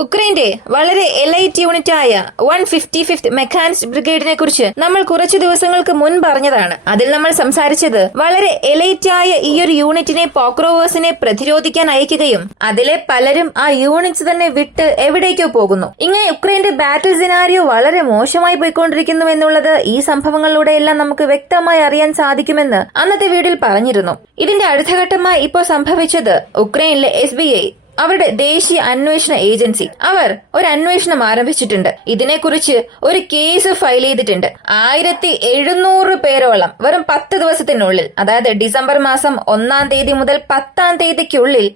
ഉക്രൈന്റെ വളരെ elite യൂണിറ്റായ 155th machinist ബ്രിഗേഡിനെ കുറിച്ച് നമ്മൾ കുറച്ചു ദിവസങ്ങൾക്ക് മുൻപ് പറഞ്ഞതാണ്. അതിൽ നമ്മൾ സംസാരിച്ചത് വളരെ എലൈറ്റ് ആയ ഈ ഒരു യൂണിറ്റിനെ പോക്രോവേഴ്സിനെ പ്രതിരോധിക്കാൻ അയക്കുകയും അതിലെ പലരും ആ യൂണിറ്റ്സ് തന്നെ വിട്ട് എവിടേക്കോ പോകുന്നു. ഇങ്ങനെ ഉക്രൈന്റെ ബാറ്റിൽ സിനാരിയോ വളരെ മോശമായി പോയിക്കൊണ്ടിരിക്കുന്നു എന്നുള്ളത് ഈ സംഭവങ്ങളിലൂടെയെല്ലാം നമുക്ക് വ്യക്തമായി അറിയാൻ സാധിക്കുമെന്ന് അന്നത്തെ വീഡിയോയിൽ പറഞ്ഞിരുന്നു. ഇതിന്റെ അടുത്ത ഘട്ടമായി ഇപ്പോൾ സംഭവിച്ചത് ഉക്രൈനിലെ SBI അവരുടെ ദേശീയ അന്വേഷണ ഏജൻസി അവർ ഒരു അന്വേഷണം ആരംഭിച്ചിട്ടുണ്ട്. ഇതിനെക്കുറിച്ച് ഒരു കേസ് ഫയൽ ചെയ്തിട്ടുണ്ട്. 1700 പേരോളം വെറും 10 ദിവസത്തിനുള്ളിൽ, അതായത് ഡിസംബർ മാസം 1-ാം തീയതി മുതൽ 10-ാം തീയതിക്കുള്ളിൽ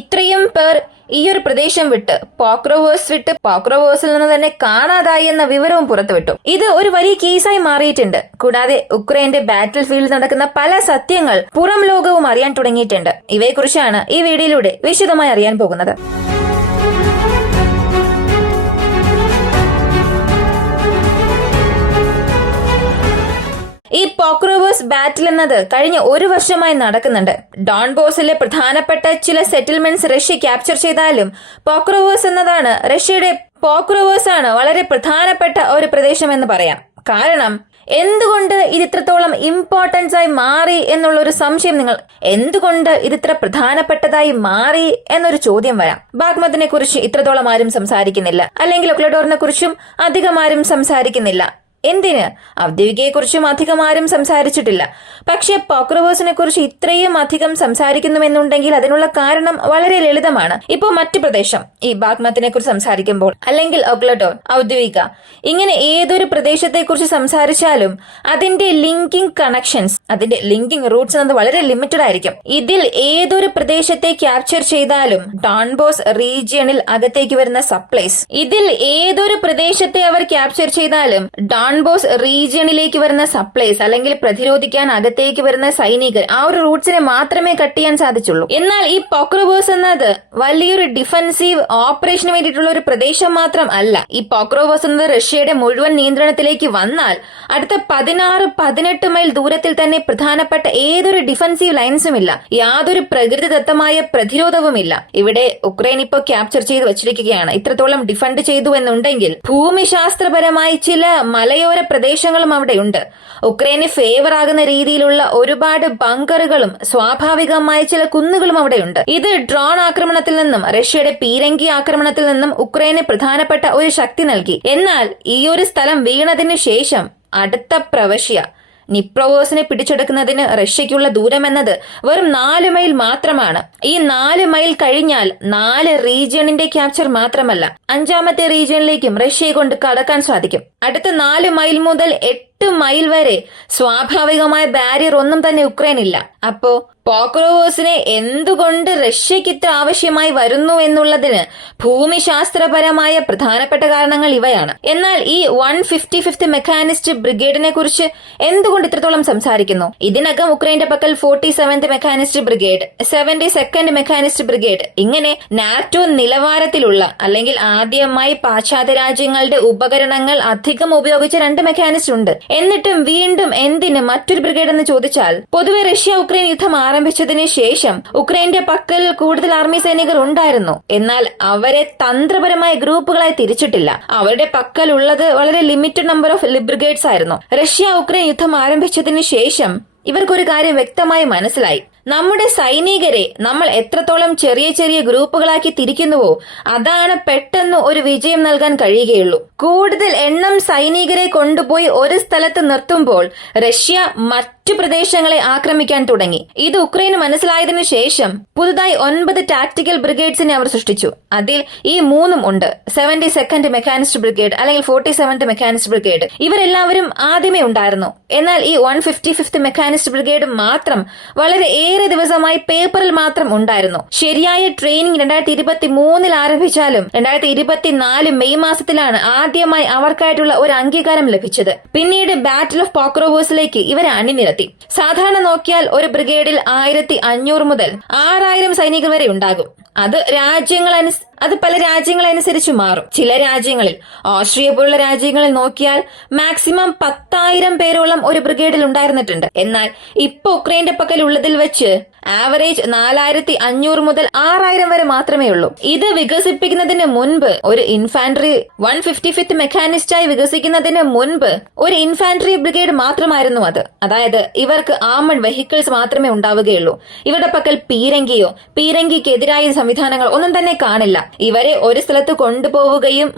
ഇത്രയും പേർ ഈ ഒരു പ്രദേശം വിട്ട് പോക്രോവേഴ്സിൽ നിന്ന് തന്നെ കാണാതായി എന്ന വിവരവും പുറത്തുവിട്ടു. ഇത് ഒരു വലിയ കേസായി മാറിയിട്ടുണ്ട്. കൂടാതെ ഉക്രൈന്റെ ബാറ്റിൽ ഫീൽഡിൽ നടക്കുന്ന പല സത്യങ്ങൾ പുറം ലോകവും അറിയാൻ തുടങ്ങിയിട്ടുണ്ട്. ഇവയെക്കുറിച്ചാണ് ഈ വീഡിയോയിലൂടെ വിശദമായി അറിയാൻ പോകുന്നത്. ഈ പോക്രോവേഴ്സ് ബാറ്റിൽ എന്നത് കഴിഞ്ഞ ഒരു വർഷമായി നടക്കുന്നുണ്ട്. ഡോൺബോസിലെ പ്രധാനപ്പെട്ട ചില സെറ്റിൽമെന്റ്സ് റഷ്യ ക്യാപ്ചർ ചെയ്താലും പോക്രോവേഴ്സ് എന്നതാണ് പോക്രോവേഴ്സ് ആണ് വളരെ പ്രധാനപ്പെട്ട ഒരു പ്രദേശം എന്ന് പറയാം. കാരണം എന്തുകൊണ്ട് ഇത് ഇത്രത്തോളം ഇമ്പോർട്ടൻസ് ആയി മാറി എന്നുള്ളൊരു സംശയം എന്തുകൊണ്ട് ഇത് ഇത്ര പ്രധാനപ്പെട്ടതായി മാറി എന്നൊരു ചോദ്യം വരാം. ബാഗ്മതിനെ കുറിച്ച് ഇത്രത്തോളം ആരും സംസാരിക്കുന്നില്ല, അല്ലെങ്കിൽ ഒക്ലഡോറിനെ കുറിച്ചും അധികം ആരും സംസാരിക്കുന്നില്ല. എന്തിന്? അവ്ദിവികയെ കുറിച്ചും അധികം ആരും സംസാരിച്ചിട്ടില്ല. പക്ഷെ പോക്രോവേഴ്സിനെ കുറിച്ച് ഇത്രയും അധികം സംസാരിക്കുന്നുവെന്നുണ്ടെങ്കിൽ അതിനുള്ള കാരണം വളരെ ലളിതമാണ്. ഇപ്പോൾ മറ്റു പ്രദേശം, ഈ ബാഗ്മത്തിനെ കുറിച്ച് സംസാരിക്കുമ്പോൾ, അല്ലെങ്കിൽ ഒക്ലഡോർ, അവ്ദിവിക, ഇങ്ങനെ ഏതൊരു പ്രദേശത്തെ കുറിച്ച് സംസാരിച്ചാലും അതിന്റെ ലിങ്കിങ് കണക്ഷൻസ്, അതിന്റെ ലിങ്കിങ് റൂട്ട്സ് എന്നത് വളരെ ലിമിറ്റഡ് ആയിരിക്കും. ഇതിൽ ഏതൊരു പ്രദേശത്തെ ക്യാപ്ചർ ചെയ്താലും ഡോൺബോസ് റീജിയണിൽ അകത്തേക്ക് വരുന്ന സപ്ലൈസ്, ഇതിൽ ഏതൊരു പ്രദേശത്തെ അവർ ക്യാപ്ചർ ചെയ്താലും ഡോൺബോസ് റീജിയണിലേക്ക് വരുന്ന സപ്ലൈസ്, അല്ലെങ്കിൽ പ്രതിരോധിക്കാൻ അകത്തേക്ക് വരുന്ന സൈനികർ, ആ ഒരു റൂട്ട്സിനെ മാത്രമേ കട്ട് ചെയ്യാൻ സാധിച്ചുള്ളൂ. എന്നാൽ ഈ പോക്രോവേഴ്സ് എന്നത് വലിയൊരു ഡിഫൻസീവ് ഓപ്പറേഷന് വേണ്ടിയിട്ടുള്ള ഒരു പ്രദേശം മാത്രം അല്ല. ഈ പോക്രോവേഴ്സ് എന്നത് റഷ്യയുടെ മുഴുവൻ നിയന്ത്രണത്തിലേക്ക് വന്നാൽ അടുത്ത 16-18 മൈൽ ദൂരത്തിൽ തന്നെ പ്രധാനപ്പെട്ട ഏതൊരു ഡിഫൻസീവ് ലൈൻസും ഇല്ല, യാതൊരു പ്രകൃതിദത്തമായ പ്രതിരോധവുമില്ല. ഇവിടെ ഉക്രൈൻ ഇപ്പോൾ ക്യാപ്ചർ ചെയ്ത് വച്ചിരിക്കുകയാണ്. ഇത്രത്തോളം ഡിഫൻഡ് ചെയ്തു എന്നുണ്ടെങ്കിൽ ഭൂമിശാസ്ത്രപരമായി ചില മലയോര പ്രദേശങ്ങളും അവിടെയുണ്ട്. ഉക്രൈന് ഫേവർ ആകുന്ന രീതിയിലുള്ള ഒരുപാട് ബങ്കറുകളും സ്വാഭാവികമായ ചില കുന്നുകളും അവിടെയുണ്ട്. ഇത് ഡ്രോൺ ആക്രമണത്തിൽ നിന്നും റഷ്യയുടെ പീരങ്കി ആക്രമണത്തിൽ നിന്നും ഉക്രൈന് പ്രധാനപ്പെട്ട ഒരു ശക്തി നൽകി. എന്നാൽ ഈ ഒരു സ്ഥലം വീണതിനു ശേഷം അടുത്ത പ്രവശ്യ നിപ്രോവോസിനെ പിടിച്ചെടുക്കുന്നതിന് റഷ്യയ്ക്കുള്ള ദൂരം എന്നത് വെറും 4 മൈൽ മാത്രമാണ്. ഈ 4 മൈൽ കഴിഞ്ഞാൽ 4 റീജിയണിന്റെ ക്യാപ്ചർ മാത്രമല്ല, 5-ാമത്തെ റീജിയണിലേക്കും റഷ്യയെ കൊണ്ട് കടക്കാൻ സാധിക്കും. അടുത്ത 4 മൈൽ മുതൽ 8 മൈൽ വരെ സ്വാഭാവികമായ ബാരിയർ ഒന്നും തന്നെ ഉക്രൈനില്ല. അപ്പോ പോക്രോവേഴ്സിനെ എന്തുകൊണ്ട് റഷ്യയ്ക്ക് ഇത്ര ആവശ്യമായി വരുന്നു എന്നുള്ളതിന് ഭൂമിശാസ്ത്രപരമായ പ്രധാനപ്പെട്ട കാരണങ്ങൾ ഇവയാണ്. എന്നാൽ ഈ 155th മെക്കാനിസ്റ്റ് ബ്രിഗേഡിനെ കുറിച്ച് എന്തുകൊണ്ട് ഇത്രത്തോളം സംസാരിക്കുന്നു? ഇതിനകം ഉക്രൈന്റെ പക്കൽ 47th machinist brigade, 72nd machinist brigade, ഇങ്ങനെ നാറ്റോ നിലവാരത്തിലുള്ള, അല്ലെങ്കിൽ ആദ്യമായി പാശ്ചാത്യ രാജ്യങ്ങളുടെ ഉപകരണങ്ങൾ അധികം ഉപയോഗിച്ച 2 മെക്കാനിസ്റ്റ് ഉണ്ട്. എന്നിട്ടും വീണ്ടും എന്തിന് മറ്റൊരു ബ്രിഗേഡ് എന്ന് ചോദിച്ചാൽ, പൊതുവെ റഷ്യ ഉക്രൈൻ യുദ്ധം ആരംഭിച്ചതിന് ശേഷം ഉക്രൈന്റെ പക്കൽ കൂടുതൽ ആർമി സൈനികർ ഉണ്ടായിരുന്നു. എന്നാൽ അവരെ തന്ത്രപരമായ ഗ്രൂപ്പുകളായി തിരിച്ചിട്ടില്ല. അവരുടെ പക്കൽ ഉള്ളത് വളരെ ലിമിറ്റഡ് നമ്പർ ഓഫ് ബ്രിഗേഡ്സ് ആയിരുന്നു. റഷ്യ ഉക്രൈൻ യുദ്ധം ആരംഭിച്ചതിന് ശേഷം ഇവർക്കൊരു കാര്യം വ്യക്തമായി മനസ്സിലായി. നമ്മുടെ സൈനികരെ നമ്മൾ എത്രത്തോളം ചെറിയ ചെറിയ ഗ്രൂപ്പുകളാക്കി തിരിക്കുന്നുവോ അതാണ് പെട്ടെന്ന് ഒരു വിജയം നൽകാൻ കഴിയുകയുള്ളൂ. കൂടുതൽ എണ്ണം സൈനികരെ കൊണ്ടുപോയി ഒരു സ്ഥലത്ത് നിർത്തുമ്പോൾ റഷ്യ മറ്റു പ്രദേശങ്ങളെ ആക്രമിക്കാൻ തുടങ്ങി. ഇത് ഉക്രൈന് മനസ്സിലായതിനു ശേഷം പുതുതായി 9 ടാക്ടിക്കൽ ബ്രിഗേഡ്സിനെ അവർ സൃഷ്ടിച്ചു. അതിൽ ഈ 3 ഉണ്ട്. 72nd മെക്കാനിസ്റ്റ് ബ്രിഗേഡ്, അല്ലെങ്കിൽ 47th മെക്കാനിസ്റ്റ് ബ്രിഗേഡ്. ഇവരെല്ലാവരും ആദ്യമേ ഉണ്ടായിരുന്നു. എന്നാൽ ഈ 155th മെക്കാനിസ്റ്റ് ബ്രിഗേഡ് മാത്രം വളരെ ദിവസമായി പേപ്പറിൽ മാത്രം ഉണ്ടായിരുന്നു. ശരിയായ ട്രെയിനിങ് 2023 ആരംഭിച്ചാലും 2024 മെയ് മാസത്തിലാണ് ആദ്യമായി അവർക്കായിട്ടുള്ള ഒരു അംഗീകാരം ലഭിച്ചത്. പിന്നീട് ബാറ്റിൽ ഓഫ് പോക്രോവേഴ്സിലേക്ക് ഇവരെ അണിനിരത്തി. സാധാരണ നോക്കിയാൽ ഒരു ബ്രിഗേഡിൽ 1500 മുതൽ 6000 സൈനികർ വരെ ഉണ്ടാകും. അത് പല രാജ്യങ്ങളനുസരിച്ച് മാറും. ചില രാജ്യങ്ങളിൽ, ഓസ്ട്രിയ പോലുള്ള രാജ്യങ്ങളിൽ നോക്കിയാൽ മാക്സിമം 10,000 പേരോളം ഒരു ബ്രിഗേഡിൽ ഉണ്ടായിരുന്നിട്ടുണ്ട്. എന്നാൽ ഇപ്പൊ ഉക്രൈന്റെ പക്കൽ ഉള്ളതിൽ വെച്ച് ആവറേജ് 4500 മുതൽ 6000 വരെ മാത്രമേ ഉള്ളൂ. ഇത് വികസിപ്പിക്കുന്നതിന് മുൻപ് ഒരു ഇൻഫാൻട്രി 155th മെക്കാനിസ്റ്റായി വികസിക്കുന്നതിന് മുൻപ് ഒരു ഇൻഫാൻട്രി ബ്രിഗേഡ് മാത്രമായിരുന്നു അത്. അതായത് ഇവർക്ക് ആർമഡ് വെഹിക്കിൾസ് മാത്രമേ ഉണ്ടാവുകയുള്ളൂ. ഇവരുടെ പക്കൽ പീരങ്കിക്കെതിരായ സംവിധാനങ്ങൾ ഒന്നും തന്നെ കാണില്ല. ഇവരെ ഒരു സ്ഥലത്ത് കൊണ്ടുപോവുകയും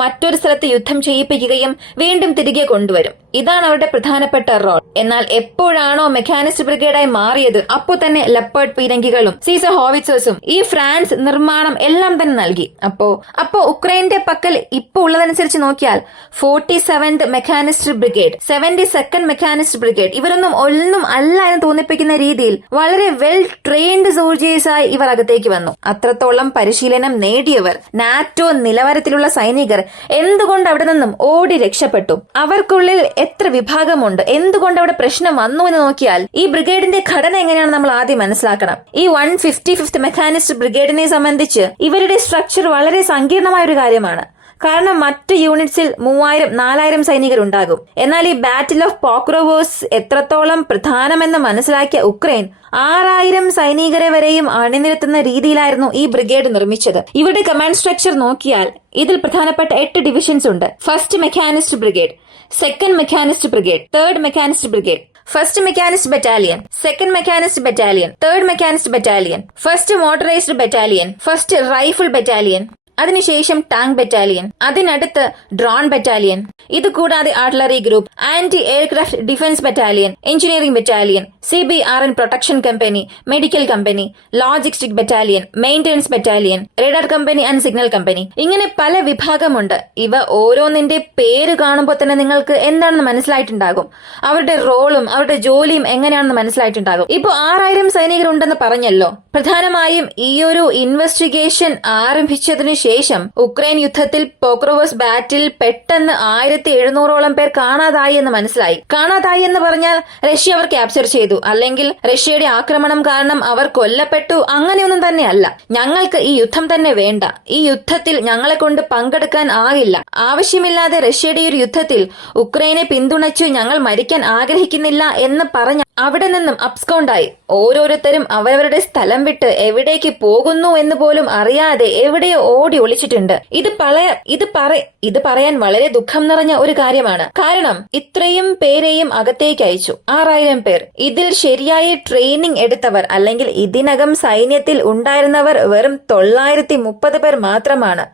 മറ്റൊരു സ്ഥലത്ത് യുദ്ധം ചെയ്യിപ്പിക്കുകയും വീണ്ടും തിരികെ കൊണ്ടുവരും. ഇതാണ് അവരുടെ പ്രധാനപ്പെട്ട റോൾ. എന്നാൽ എപ്പോഴാണോ മെക്കാനിസ്റ്റ് ബ്രിഗേഡായി മാറിയത് അപ്പോൾ തന്നെ ലെപ്പേർഡ് പീരങ്കികളും സീസർ ഹോവിറ്റ്സേഴ്സും ഈ ഫ്രാൻസ് നിർമ്മാണം എല്ലാം തന്നെ നൽകി. അപ്പോ ഉക്രൈന്റെ പക്കൽ ഇപ്പൊ ഉള്ളതനുസരിച്ച് നോക്കിയാൽ 47th machinist brigade, 72nd machinist brigade ഇവരൊന്നും ഒന്നും അല്ല എന്ന് തോന്നിപ്പിക്കുന്ന രീതിയിൽ വളരെ വെൽ ട്രെയിൻഡ് സോൾജേഴ്സായി ഇവർ അകത്തേക്ക് വന്നു. അത്രത്തോളം പരിശീലനം നേടിയവർ, നാറ്റോ നിലവാരത്തിലുള്ള സൈനികർ എന്തുകൊണ്ട് അവിടെ നിന്നും ഓടി രക്ഷപ്പെട്ടു? അവർക്കുള്ളിൽ എത്ര വിഭാഗമുണ്ട്? എന്തുകൊണ്ട് അവിടെ പ്രശ്നം വന്നു എന്ന് നോക്കിയാൽ ഈ ബ്രിഗേഡിന്റെ ഘടന എങ്ങനെയാണ് നമ്മൾ ആദ്യം മനസ്സിലാക്കണം. ഈ 155th മെക്കാനിസ്റ്റ് ബ്രിഗേഡിനെ സംബന്ധിച്ച് ഇവരുടെ സ്ട്രക്ചർ വളരെ സങ്കീർണമായ ഒരു കാര്യമാണ്. കാരണം മറ്റ് യൂണിറ്റ്സിൽ 3000-4000 സൈനികർ ഉണ്ടാകും. എന്നാൽ ഈ ബാറ്റിൽ ഓഫ് പോക്രോവോസ് എത്രത്തോളം പ്രധാനമെന്ന് മനസ്സിലാക്കിയ ഉക്രൈൻ 6000 സൈനികരെ വരെയും അണിനിരത്തുന്ന രീതിയിലായിരുന്നു ഈ ബ്രിഗേഡ് നിർമ്മിച്ചത്. ഇവരുടെ കമാൻഡ് സ്ട്രക്ചർ നോക്കിയാൽ ഇതിൽ പ്രധാനപ്പെട്ട 8 ഡിവിഷൻസ് ഉണ്ട്. First mechanised brigade, second mechanised brigade, third mechanised brigade, first mechanised battalion, second mechanised battalion, third mechanised battalion, first motorised battalion, first rifle battalion, അതിനുശേഷം ടാങ്ക് ബറ്റാലിയൻ, അതിനടുത്ത് ഡ്രോൺ ബറ്റാലിയൻ. ഇത് കൂടാതെ artillery group, anti aircraft defence battalion, engineering battalion, CBRN protection company, medical company, logistic battalion, maintenance battalion, radar company and signal company. ഇങ്ങനെ പല വിഭാഗമുണ്ട്. ഇവ ഓരോന്നിന്റെ പേര് കാണുമ്പോൾ തന്നെ നിങ്ങൾക്ക് എന്താണെന്ന് മനസ്സിലായിട്ടുണ്ടാകും. അവരുടെ റോളും അവരുടെ ജോലിയും എങ്ങനെയാണെന്ന് മനസ്സിലായിട്ടുണ്ടാകും. ഇപ്പൊ 6000 സൈനികർ ഉണ്ടെന്ന് പറഞ്ഞല്ലോ. പ്രധാനമായും ഈ ഒരു ഇൻവെസ്റ്റിഗേഷൻ ആരംഭിച്ചതിനു ശേഷം ഉക്രൈൻ യുദ്ധത്തിൽ പോക്രോവോസ് ബാറ്റിൽ പെട്ടെന്ന് 1700ഓളം പേർ കാണാതായി എന്ന് മനസ്സിലായി. കാണാതായി എന്ന് പറഞ്ഞാൽ റഷ്യ അവർ ക്യാപ്ചർ ചെയ്തു, അല്ലെങ്കിൽ റഷ്യയുടെ ആക്രമണം കാരണം അവർ കൊല്ലപ്പെട്ടു, അങ്ങനെയൊന്നും തന്നെയല്ല. ഞങ്ങൾക്ക് ഈ യുദ്ധം തന്നെ വേണ്ട, ഈ യുദ്ധത്തിൽ ഞങ്ങളെ കൊണ്ട് പങ്കെടുക്കാൻ ആകില്ല, ആവശ്യമില്ലാതെ റഷ്യയുടെ ഒരു യുദ്ധത്തിൽ ഉക്രൈനെ പിന്തുണച്ചു ഞങ്ങൾ മരിക്കാൻ ആഗ്രഹിക്കുന്നില്ല എന്ന് പറഞ്ഞ അവിടെ നിന്നും അബ്സ്കൗണ്ടായി. ഓരോരുത്തരും അവരവരുടെ സ്ഥലം വിട്ട് എവിടേക്ക് പോകുന്നു എന്ന് പോലും അറിയാതെ എവിടെയോ ഓടി ഒളിച്ചിട്ടുണ്ട്. ഇത് പറയാൻ വളരെ ദുഃഖം നിറഞ്ഞ ഒരു കാര്യമാണ്. കാരണം ഇത്രയും പേരെയും അകത്തേക്ക് അയച്ചു, 6000 പേർ. ഇതിൽ ശരിയായ ട്രെയിനിങ് എടുത്തവർ അല്ലെങ്കിൽ ഇതിനകം സൈന്യത്തിൽ ഉണ്ടായിരുന്നവർ വെറും 930 പേർ മാത്രമാണ്.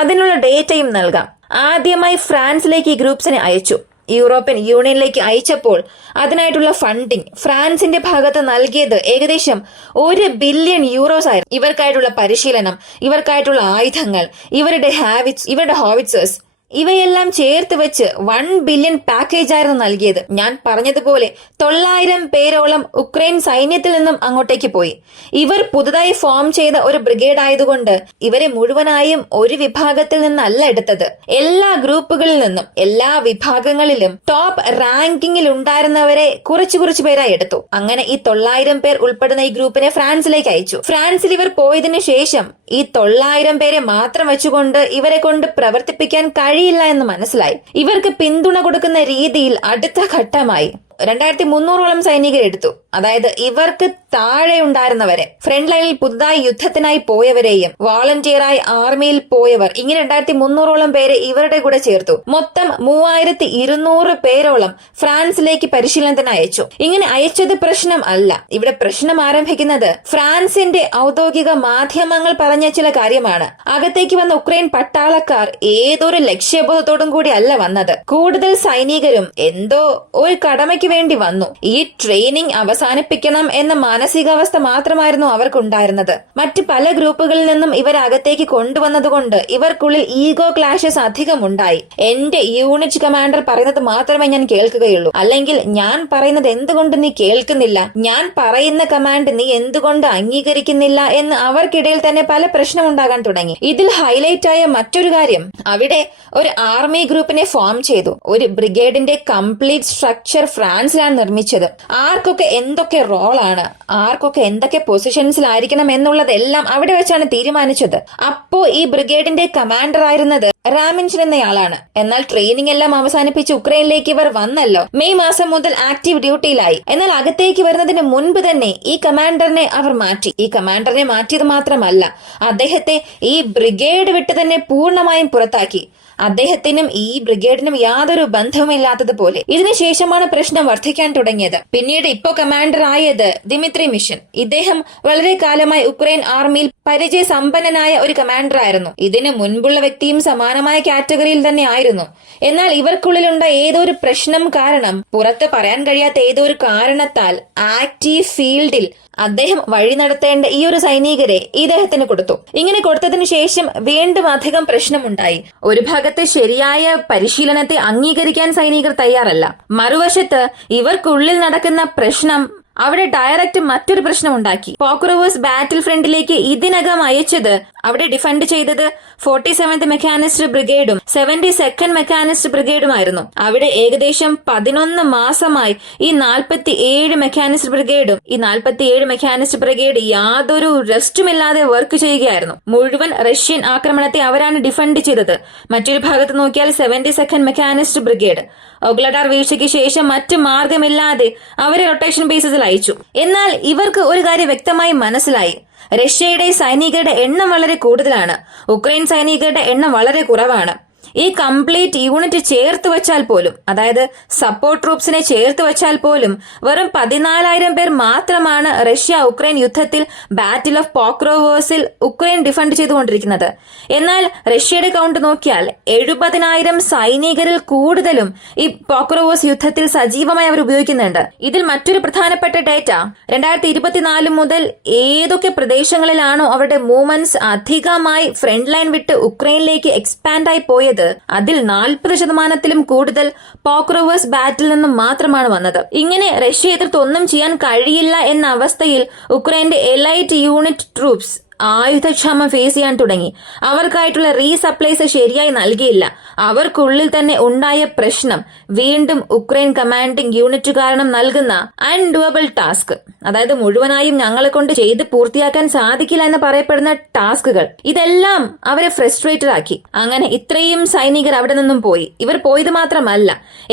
അതിനുള്ള ഡേറ്റയും നൽകാം. ആദ്യമായി ഫ്രാൻസിലേക്ക് ഈ ഗ്രൂപ്പ്സിനെ അയച്ചു. യൂറോപ്യൻ യൂണിയനിലേക്ക് അയച്ചപ്പോൾ അതിനായിട്ടുള്ള ഫണ്ടിംഗ് ഫ്രാൻസിന്റെ ഭാഗത്ത് നൽകിയത് ഏകദേശം 1 ബില്യൺ യൂറോസ് ആയിരുന്നു. ഇവർക്കായിട്ടുള്ള പരിശീലനം, ഇവർക്കായിട്ടുള്ള ആയുധങ്ങൾ, ഇവരുടെ ഹോവിറ്റ്സേഴ്സ് ഇവയെല്ലാം ചേർത്ത് വെച്ച് 1 ബില്യൺ പാക്കേജ് ആയിരുന്നു നൽകിയത്. ഞാൻ പറഞ്ഞതുപോലെ 900 പേരോളം ഉക്രൈൻ സൈന്യത്തിൽ നിന്നും അങ്ങോട്ടേക്ക് പോയി. ഇവർ പുതുതായി ഫോം ചെയ്ത ഒരു ബ്രിഗേഡ് ആയതുകൊണ്ട് ഇവരെ മുഴുവനായും ഒരു വിഭാഗത്തിൽ നിന്നല്ല എടുത്തത്. എല്ലാ ഗ്രൂപ്പുകളിൽ നിന്നും, എല്ലാ വിഭാഗങ്ങളിലും ടോപ്പ് റാങ്കിങ്ങിൽ ഉണ്ടായിരുന്നവരെ കുറച്ചു പേരായി എടുത്തു. അങ്ങനെ ഈ 900 പേർ ഉൾപ്പെടുന്ന ഈ ഗ്രൂപ്പിനെ ഫ്രാൻസിലേക്ക് അയച്ചു. ഫ്രാൻസിൽ ഇവർ പോയതിനു ശേഷം ഈ 900 പേരെ മാത്രം വെച്ചുകൊണ്ട് ഇവരെ കൊണ്ട് പ്രവർത്തിപ്പിക്കാൻ കഴിയില്ല എന്ന് മനസ്സിലായി. ഇവർക്ക് പിന്തുണ കൊടുക്കുന്ന രീതിയിൽ അടുത്ത ഘട്ടമായി 2300ഓളം സൈനികരെ എടുത്തു. അതായത് ഇവർക്ക് താഴെ ഉണ്ടായിരുന്നവരെ, ഫ്രണ്ട് ലൈനിൽ പുതുതായി യുദ്ധത്തിനായി പോയവരെയും വോളണ്ടിയറായി ആർമിയിൽ പോയവർ, ഇങ്ങനെ 2300ഓളം പേരെ ഇവരുടെ കൂടെ ചേർത്തു. മൊത്തം 3200 പേരോളം ഫ്രാൻസിലേക്ക് പരിശീലനത്തിന് അയച്ചു. ഇങ്ങനെ അയച്ചത് പ്രശ്നം അല്ല. ഇവിടെ പ്രശ്നം ആരംഭിക്കുന്നത് ഫ്രാൻസിന്റെ ഔദ്യോഗിക മാധ്യമങ്ങൾ പറഞ്ഞ ചില കാര്യമാണ്. അകത്തേക്ക് വന്ന ഉക്രൈൻ പട്ടാളക്കാർ ഏതൊരു ലക്ഷ്യബോധത്തോടും കൂടി അല്ല വന്നത്. കൂടുതൽ സൈനികരും എന്തോ ഒരു കടമയ്ക്ക് വേണ്ടി വന്നു. ഈ ട്രെയിനിങ് അവസാനിപ്പിക്കണം എന്ന മാനസികാവസ്ഥ മാത്രമായിരുന്നു അവർക്കുണ്ടായിരുന്നത്. മറ്റ് പല ഗ്രൂപ്പുകളിൽ നിന്നും ഇവരകത്തേക്ക് കൊണ്ടുവന്നതുകൊണ്ട് ഇവർക്കുള്ളിൽ ഈഗോ ക്ലാഷസ് അധികം ഉണ്ടായി. എന്റെ യൂണിറ്റ് കമാൻഡർ പറയുന്നത് മാത്രമേ ഞാൻ കേൾക്കുകയുള്ളൂ, അല്ലെങ്കിൽ ഞാൻ പറയുന്നത് എന്തുകൊണ്ട് നീ കേൾക്കുന്നില്ല, ഞാൻ പറയുന്ന കമാൻഡ് നീ എന്തുകൊണ്ട് അംഗീകരിക്കുന്നില്ല എന്ന് അവർക്കിടയിൽ തന്നെ പല പ്രശ്നം ഉണ്ടാകാൻ തുടങ്ങി. ഇതിൽ ഹൈലൈറ്റ് ആയ മറ്റൊരു കാര്യം, അവിടെ ഒരു ആർമി ഗ്രൂപ്പിനെ ഫോം ചെയ്തു. ഒരു ബ്രിഗേഡിന്റെ കംപ്ലീറ്റ് സ്ട്രക്ചർ ഫ്രാൻസിലാണ് നിർമ്മിച്ചത്. ആർക്കൊക്കെ എന്തൊക്കെ റോളാണ്, ആർക്കൊക്കെ എന്തൊക്കെ പൊസിഷൻസിലായിരിക്കണം എന്നുള്ളതെല്ലാം അവിടെ വെച്ചാണ് തീരുമാനിച്ചത്. അപ്പോ ഈ ബ്രിഗേഡിന്റെ കമാൻഡർ ആയിരുന്നത് റാമിൻഷൻ എന്നയാളാണ്. എന്നാൽ ട്രെയിനിങ് എല്ലാം അവസാനിപ്പിച്ച് ഉക്രൈനിലേക്ക് ഇവർ വന്നല്ലോ. മെയ് മാസം മുതൽ ആക്റ്റീവ് ഡ്യൂട്ടിയിലായി. എന്നാൽ അകത്തേക്ക് വരുന്നതിന് മുൻപ് തന്നെ ഈ കമാൻഡറിനെ അവർ മാറ്റി. ഈ കമാൻഡറിനെ മാറ്റിയത് മാത്രമല്ല, അദ്ദേഹത്തെ ഈ ബ്രിഗേഡ് വിട്ട് തന്നെ പൂർണ്ണമായും പുറത്താക്കി. അദ്ദേഹത്തിനും ഈ ബ്രിഗേഡിനും യാതൊരു ബന്ധവുമില്ലാത്തതുപോലെ. ഇതിനുശേഷമാണ് പ്രശ്നം വർദ്ധിക്കാൻ തുടങ്ങിയത്. പിന്നീട് ഇപ്പോ കമാൻഡർ ആയത് ദിമിത്രി മിഷൻ. ഇദ്ദേഹം വളരെ കാലമായി ഉക്രൈൻ ആർമിയിൽ പരിചയസമ്പന്നനായ ഒരു കമാൻഡർ ആയിരുന്നു. ഇതിനു മുൻപുള്ള വ്യക്തിയും സമാനമായ കാറ്റഗറിയിൽ തന്നെ ആയിരുന്നു. എന്നാൽ ഇവർക്കുള്ളിലുണ്ട ഏതോ ഒരു പ്രശ്നം കാരണം, പുറത്ത് പറയാൻ കഴിയാത്ത ഏതോ ഒരു കാരണത്താൽ ആക്റ്റീവ് ഫീൽഡിൽ അദ്ദേഹം വഴി നടത്തേണ്ട ഈ ഒരു സൈനികരെ ഇദ്ദേഹത്തിന് കൊടുത്തു. ഇങ്ങനെ കൊടുത്തതിനു ശേഷം വീണ്ടും അധികം പ്രശ്നമുണ്ടായി. ഒരു ഭാഗത്ത് ശരിയായ പരിശീലനത്തെ അംഗീകരിക്കാൻ സൈനികർ തയ്യാറല്ല. മറുവശത്ത് ഇവർക്കുള്ളിൽ നടക്കുന്ന പ്രശ്നം അവിടെ ഡയറക്റ്റ് മറ്റൊരു പ്രശ്നം ഉണ്ടാക്കി. പോക്രോവേഴ്സ് ബാറ്റിൽ ഫ്രണ്ടിലേക്ക് ഇതിനകം അയച്ചത്, അവിടെ ഡിഫെൻഡ് ചെയ്തത് 47th മെക്കാനിസ്റ്റ് ബ്രിഗേഡും 72nd മെക്കാനിസ്റ്റ് ബ്രിഗേഡുമായിരുന്നു. അവിടെ ഏകദേശം 11 മാസമായി ഈ 47 മെക്കാനിസ്റ്റ് ബ്രിഗേഡ് യാതൊരു റെസ്റ്റുമില്ലാതെ വർക്ക് ചെയ്യുകയായിരുന്നു. മുഴുവൻ റഷ്യൻ ആക്രമണത്തെ അവരാണ് ഡിഫെൻഡ് ചെയ്തത്. മറ്റൊരു ഭാഗത്ത് നോക്കിയാൽ 72nd മെക്കാനിസ്റ്റ് ബ്രിഗേഡ് ഒഗ്ലഡാർ വീഴ്ചയ്ക്ക് ശേഷം മറ്റു മാർഗമില്ലാതെ അവരെ റൊട്ടേഷൻ ബേസിസിൽ അയച്ചു. എന്നാൽ ഇവർക്ക് ഒരു കാര്യം വ്യക്തമായി മനസ്സിലായി. റഷ്യയുടെ സൈനികരുടെ എണ്ണം വളരെ കൂടുതലാണ്, ഉക്രൈൻ സൈനികരുടെ എണ്ണം വളരെ കുറവാണ്. ഈ കംപ്ലീറ്റ് യൂണിറ്റ് ചേർത്ത് വെച്ചാൽ പോലും, അതായത് സപ്പോർട്ട് ട്രൂപ്സിനെ ചേർത്ത് വെച്ചാൽ പോലും വെറും 14,000 പേർ മാത്രമാണ് റഷ്യ ഉക്രൈൻ യുദ്ധത്തിൽ ബാറ്റിൽ ഓഫ് പോക്രോവേഴ്സിൽ ഉക്രൈൻ ഡിഫെൻഡ് ചെയ്തുകൊണ്ടിരിക്കുന്നത്. എന്നാൽ റഷ്യയുടെ കൗണ്ട് നോക്കിയാൽ 70,000 സൈനികരിൽ കൂടുതലും ഈ പോക്രോവേഴ്സ് യുദ്ധത്തിൽ സജീവമായി അവർ ഉപയോഗിക്കുന്നുണ്ട്. ഇതിൽ മറ്റൊരു പ്രധാനപ്പെട്ട ഡേറ്റ, 2024 മുതൽ ഏതൊക്കെ പ്രദേശങ്ങളിലാണോ അവരുടെ മൂവ്മെന്റ്സ് അധികമായി ഫ്രണ്ട് ലൈൻ വിട്ട് ഉക്രൈനിലേക്ക് എക്സ്പാൻഡ് ആയി പോയത്, അതിൽ 40% കൂടുതൽ പോക്രോവേഴ്സ് ബാറ്റിൽ നിന്നും മാത്രമാണ് വന്നത്. ഇങ്ങനെ റഷ്യ എതിർത്ത് ഒന്നും ചെയ്യാൻ കഴിയില്ല എന്ന അവസ്ഥയിൽ ഉക്രൈന്റെ എലൈറ്റ് യൂണിറ്റ് ട്രൂപ്സ് ആയുധക്ഷാമം ഫേസ് ചെയ്യാൻ തുടങ്ങി. അവർക്കായിട്ടുള്ള റീസപ്ലൈസ് ശരിയായി നൽകിയില്ല. അവർക്കുള്ളിൽ തന്നെ ഉണ്ടായ പ്രശ്നം വീണ്ടും ഉക്രൈൻ കമാൻഡിംഗ് യൂണിറ്റ് കാരണം നൽകുന്ന അൺഡുവബിൾ ടാസ്ക്, അതായത് മുഴുവനായും ഞങ്ങളെ കൊണ്ട് ചെയ്ത് പൂർത്തിയാക്കാൻ സാധിക്കില്ല എന്ന് പറയപ്പെടുന്ന ടാസ്കുകൾ, ഇതെല്ലാം അവരെ ഫ്രസ്ട്രേറ്റഡ് ആക്കി. അങ്ങനെ ഇത്രയും സൈനികർ അവിടെ നിന്നും പോയി. ഇവർ പോയത് മാത്രമല്ല,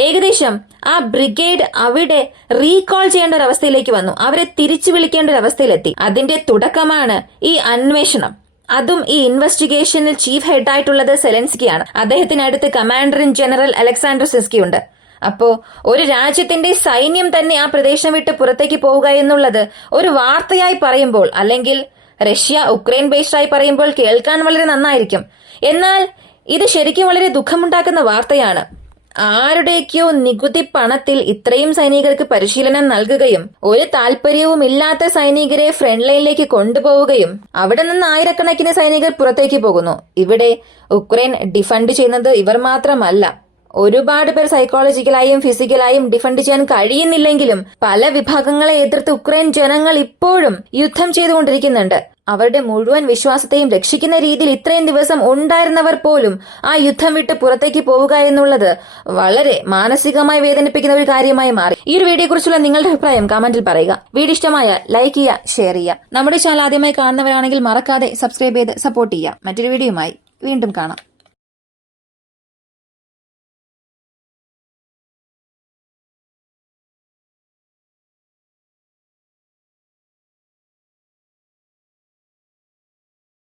ഏകദേശം ആ ബ്രിഗേഡ് അവിടെ റീകോൾ ചെയ്യേണ്ട ഒരു അവസ്ഥയിലേക്ക് വന്നു. അവരെ തിരിച്ചു വിളിക്കേണ്ട ഒരു അവസ്ഥയിലെത്തി. അതിന്റെ തുടക്കമാണ് ഈ അന്വേഷണം. അതും ഈ ഇൻവെസ്റ്റിഗേഷനിൽ ചീഫ് ഹെഡ് ആയിട്ടുള്ളത് സെലൻസ്കിയാണ്. അദ്ദേഹത്തിനടുത്ത് commander in general Alexander Syrskyi ഉണ്ട്. അപ്പോ ഒരു രാജ്യത്തിന്റെ സൈന്യം തന്നെ ആ പ്രദേശം വിട്ട് പുറത്തേക്ക് പോവുക എന്നുള്ളത് ഒരു വാർത്തയായി പറയുമ്പോൾ, അല്ലെങ്കിൽ റഷ്യ ഉക്രൈൻ ബേസ്ഡ് ആയി പറയുമ്പോൾ കേൾക്കാൻ വളരെ നന്നായിരിക്കും. എന്നാൽ ഇത് ശരിക്കും വളരെ ദുഃഖമുണ്ടാക്കുന്ന വാർത്തയാണ്. ആരുടെയൊക്കെയോ നികുതി പണത്തിൽ ഇത്രയും സൈനികർക്ക് പരിശീലനം നൽകുകയും ഒരു താല്പര്യവും ഇല്ലാത്ത സൈനികരെ ഫ്രണ്ട് ലൈനിലേക്ക് കൊണ്ടുപോവുകയും അവിടെ നിന്ന് ആയിരക്കണക്കിന് സൈനികർ പുറത്തേക്ക് പോകുന്നു. ഇവിടെ ഉക്രൈൻ ഡിഫെൻഡ് ചെയ്യുന്നത് ഇവർ മാത്രമല്ല, ഒരുപാട് പേർ സൈക്കോളജിക്കലായും ഫിസിക്കലായും ഡിഫെൻഡ് ചെയ്യാൻ കഴിയുന്നില്ലെങ്കിലും പല വിഭാഗങ്ങളെ എതിർത്ത് ഉക്രൈൻ ജനങ്ങൾ ഇപ്പോഴും യുദ്ധം ചെയ്തുകൊണ്ടിരിക്കുന്നുണ്ട്. അവരുടെ മുഴുവൻ വിശ്വാസത്തെയും രക്ഷിക്കുന്ന രീതിയിൽ ഇത്രയും ദിവസം ഉണ്ടായിരുന്നവർ പോലും ആ യുദ്ധം വിട്ട് പുറത്തേക്ക് പോവുക എന്നുള്ളത് വളരെ മാനസികമായി വേദനിപ്പിക്കുന്ന ഒരു കാര്യമായി മാറി. ഈ ഒരു വീഡിയോയെ കുറിച്ചുള്ള നിങ്ങളുടെ അഭിപ്രായം കമന്റിൽ പറയുക. വീഡിയോ ഇഷ്ടമായ ലൈക്ക് ചെയ്യുക, ഷെയർ ചെയ്യുക. നമ്മുടെ ചാനൽ ആദ്യമായി കാണുന്നവരാണെങ്കിൽ മറക്കാതെ സബ്സ്ക്രൈബ് ചെയ്ത് സപ്പോർട്ട് ചെയ്യുക. മറ്റൊരു വീഡിയോയുമായി വീണ്ടും കാണാം.